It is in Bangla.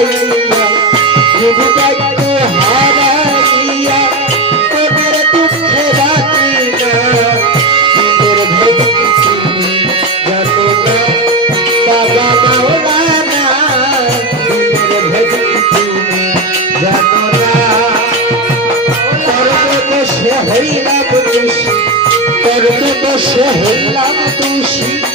হারাইয়া জীবনকে হারাইয়া তোমার দুঃখে রাখি না মনের ভেতর তুমি জানো না বাবা মাওলানা মনের ভেতর তুমি জানো না হইলাম দোষী তোর দোষে হইলাম দোষী